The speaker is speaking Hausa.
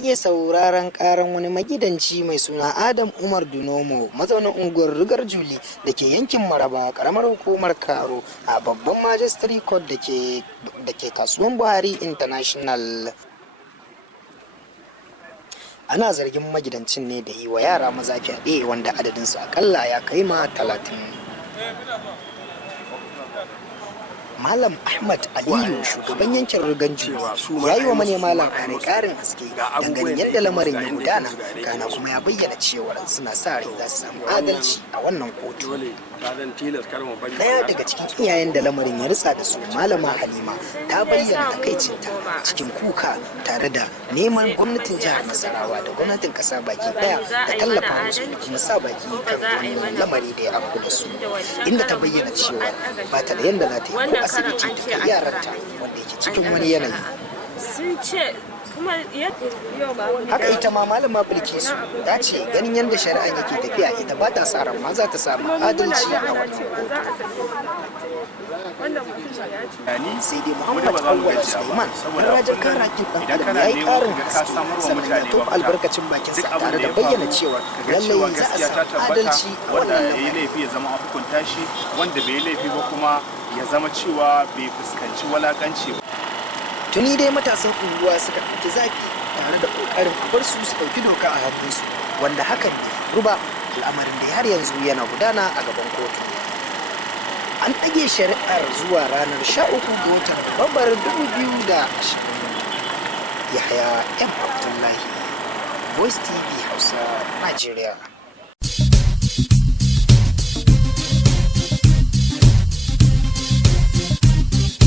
ɗage sauraron ƙaran wani magidanci mai suna Adam Umar Dunomo mazaunin unguwar Rigar Juli da ke yankin Maraba ƙaramar hukumar Karo a babban Magistrate Court da ke kasuwan Buhari International. Ana zargin magidancin ne da yi wa yara maza fyaɗe wanda adadinsu akalla ya kai ma 30. Malam Ahmad Aliyu shugaban yankin Ruganju ya yi wa manema labarai ƙarin haske dangane yadda lamarin ya gudana, kana kuma ya bayyana cewar suna sa rai za su samu adalci a wannan kotu. Daya daga cikin iyayen da lamarin ya ritsa da su, Malama Halima, ta bayyana takaicinta cikin kuka tare da neman gwamnatin jihar Nasarawa da gwamnatin ƙasa baki daya da tallafa musu da kuma sa baki kan wannan lamari da ya afku da su, inda ta bayyana cewa ba ta da yadda za ta yi asibiti da kai yaranta wanda yake cikin wani yanayi. Haka ita ma Malama Bilkisu ta ce ganin yadda shari'a yake tafiya ita ba ta sa ran ma za ta samu adalci a wannan kotu. Sai dai Muhammad Awwal Suleiman rajin kare hakkin ɗan adam ya yi ƙarin haske sannan ya tofa albarkacin bakinsa tare da bayyana cewa lallai za a samu adalci a wannan laifi ya zama a hukunta shi, wanda bai yi laifi ba kuma ya zama cewa bai fuskanci walakanci ba. Tuni dai matasan unguwa suka ɗauki zafi tare da ƙoƙarin a bar su ɗauki doka a hannunsu, wanda hakan bai faru ba, al'amarin da har yanzu yana gudana a gaban kotu. An ɗage shari'ar zuwa ranar 13 ga watan Nuwambar 2020. Yahaya M. Abdullahi, Voice TV Hausa, Najeriya.